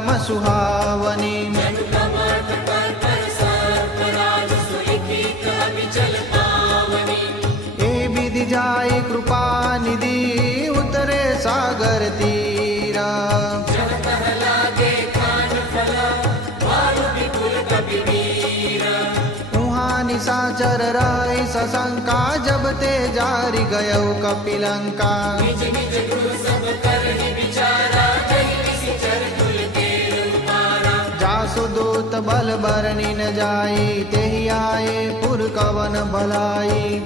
परम सुहावनी। ए विधि जाई कृपा निधि उतरे सागर तीरा। निशाचर रही सशंका जब ते जारी गयो कपिलंका। जासु दूत बल बरनी न जाई तेहि आए पुर कवन भलाई।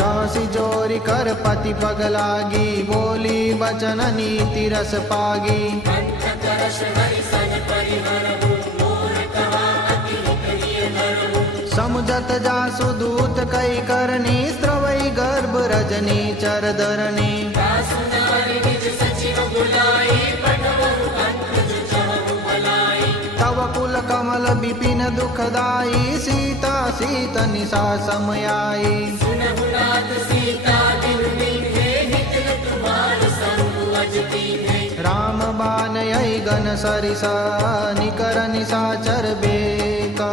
रहसी जोरी कर पति पग लागी बोली बचन नीति रस पागी। समुझत जासु दूत कई करनी स्त्रवई गर्भ रजनी चरधरनी। तव कुल कमल विपिन दुखदाई सीता सीत निशा समयाई। राम बान यही गन सरिसा निकर निशाचर बेका।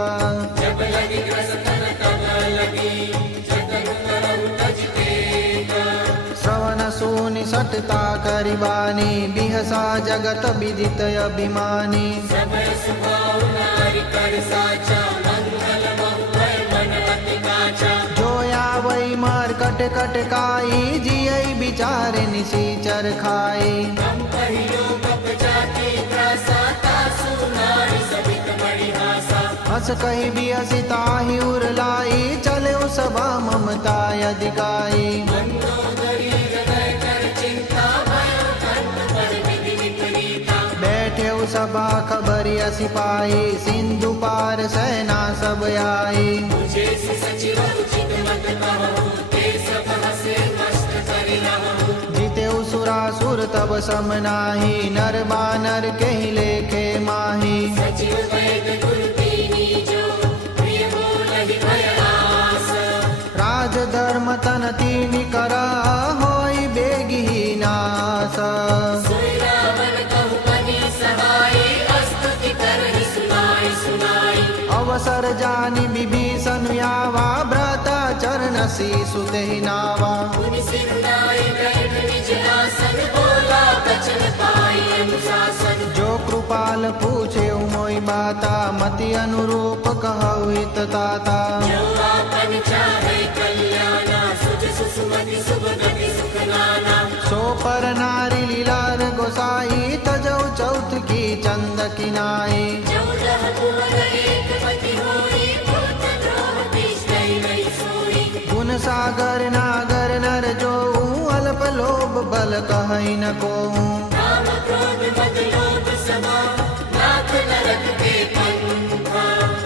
श्रवण सुनि सटता करिबानी बिहसा जगत विदित अभिमानी। जोया वही मार कट कट काई जियई बिचारे निशीचर खाई। हस कही भी हसी ताहि उरलाई चले सभा ममता अधिकाई। बैठे सभा खबरी सिपाही सिंधु पार सेना सब आई। जीते सुरासुर तब सम नाही नर बानर के ही लेखे माही। राज धर्म तन तीन करा होई बेगी नास। अवसर जानी विभीषण आवा भ्राता चरण शीशु तेहि नावा। जो कृपाल पूछे मोई बाता मति अनुरूप कहु हित ताता। सो पर नारी लीलार गोसाई तजौ चौथ की चंद किनाई। गुण सागर नागर नर जो अल्प लोभ बल कहई न को।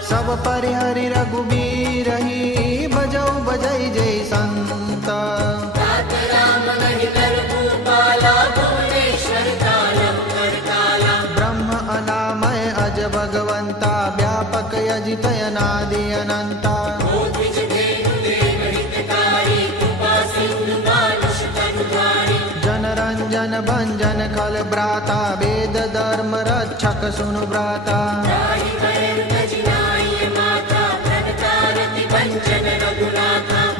सब परिहरि रघुबीर ही बजौ बजई जय संत। ब्रह्म अनामय अज भगवंता व्यापक अजित अनादि अनंता। जन रंजन भंजन खल भ्राता वेद धर्म रक्षक सुनु भ्राता।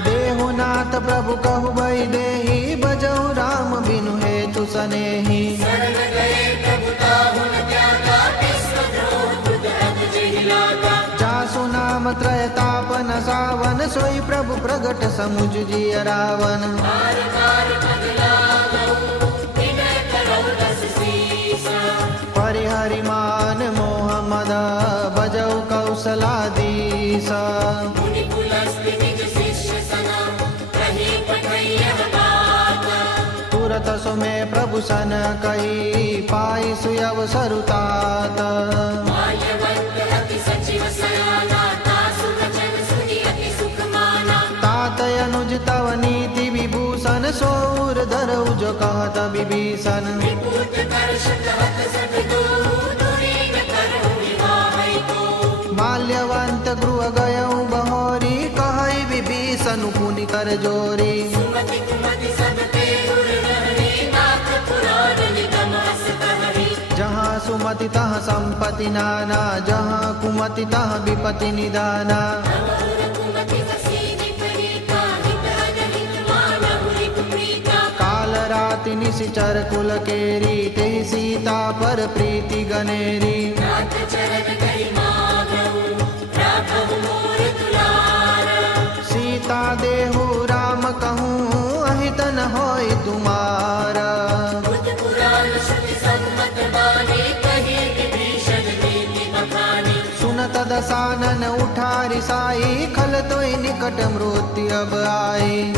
देहुनाथ प्रभु कहु भई देहि बजहु राम बिनु हेतु सनेहि। जासु नाम त्रय तापन सावन सोई प्रभु प्रगट समुझ जिय रावण। परिहरिमान मोह मद बजौ कौशलाधीश। तुरत सुमे प्रभु सन कही पाई सुयव सरुतात। तात अनुज तव नीति विभूषण सौर धरऊ जो कहत विभीषण। माल्यवंत गृह गयऊ बहोरी कहई विभीषण पुनि कर जोरी। सुमति तह संपत्ति नाना, जहाँ कुमति तह विपत्ति निदाना। काल राति निशिचर कुल केरी, तेहि सीता पर प्रीति गनेरी। सीता देहु राम कहूँ, अहित न होय तुम्हारा। सुनत दसानन उठारी साई, खल तोय निकट मृत्यु अब आई।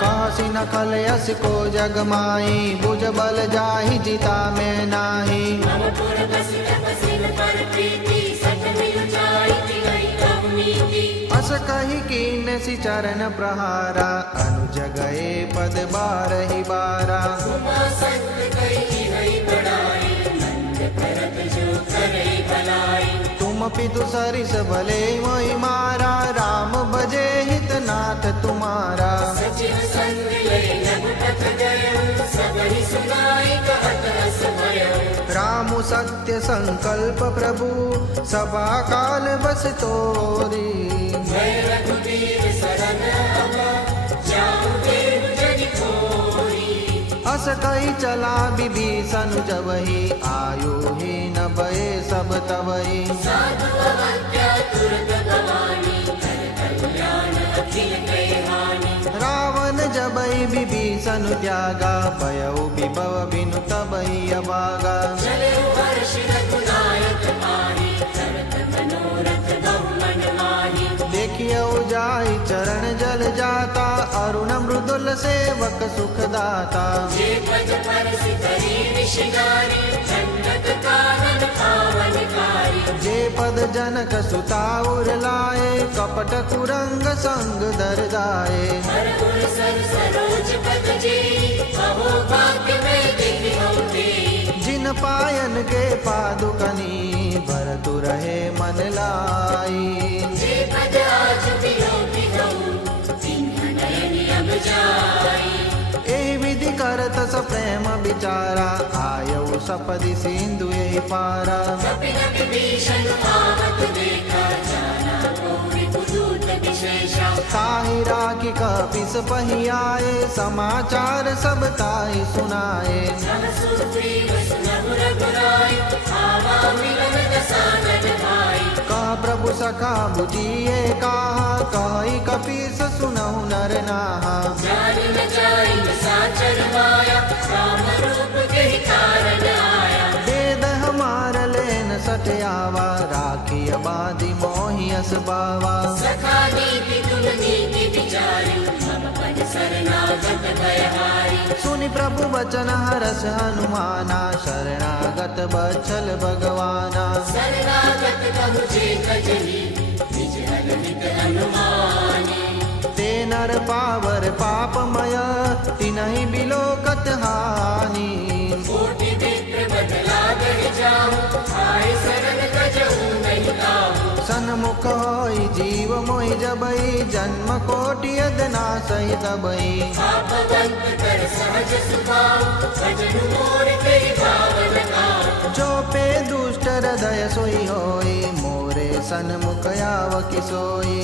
काशी न खल यस को जग माई, बुझ बल जाहि जिता में नाही। अस कही कीन सि चरण प्रहारा, अनुज गए पद बारहि बारा। तुम पितु सरिस भले मोहि मारा, राम बजे हित नाथ तुम्हारा। राम सत्य संकल्प प्रभु, सभा काल बस तोरी। अस कही चला विभीषण जबहि, आयु ही न भये सब तबहि। रावण जबहि विभीषण त्यागा, भयउ विभव बिनु तबहि अभागा। देखियो जाई चरण जल जाता, अरुण मृदुल सेवक सुख दाता। जे पद जनक सुता उर लाए, कपट कुरंग संग दर जाए। जिन पायन के पादुकनी, भरतु रहे मन लाई। एहि विधि करत स प्रेम विचारा, आयउ सपदि सिंधु यही पारा। ताहि राखी कपिस पहियाए, समाचार सब ताहि सुनाए। कह प्रभु सखा बुझिए कहा, कहि कपीस सुनहु नर नाहा। वेद हमार लेन सठयावा, राखिय बाधि मोहि यस बावा। सुनि प्रभु वचन हरस हनुमाना, शरणागत बच्छल भगवाना। ते नर पावर पापमय, तिनहि बिलोकत हानि। सन्मुख होई जीव मोहि जबहि, जन्म कोटि यदना सहित बहि। जो पे दुष्ट हृदय सोई होई, मोरे सन्मुख आव कि सोई।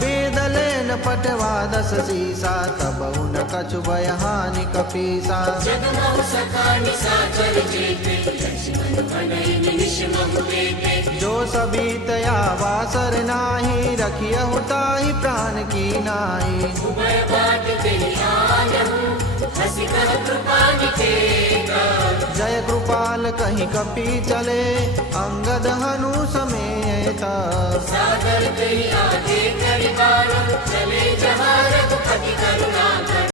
वेद लेन पटवा दस सीसा, तब उन कछु भय हानि कपीसा। जो सभी तया वासर नाही, रखियहु ताहि प्राण की नाई। जय कृपाल कहीं कपि चले, अंगद हनु समेत। सागर कहीं आगे चले जहाँ रघुपति करुणा।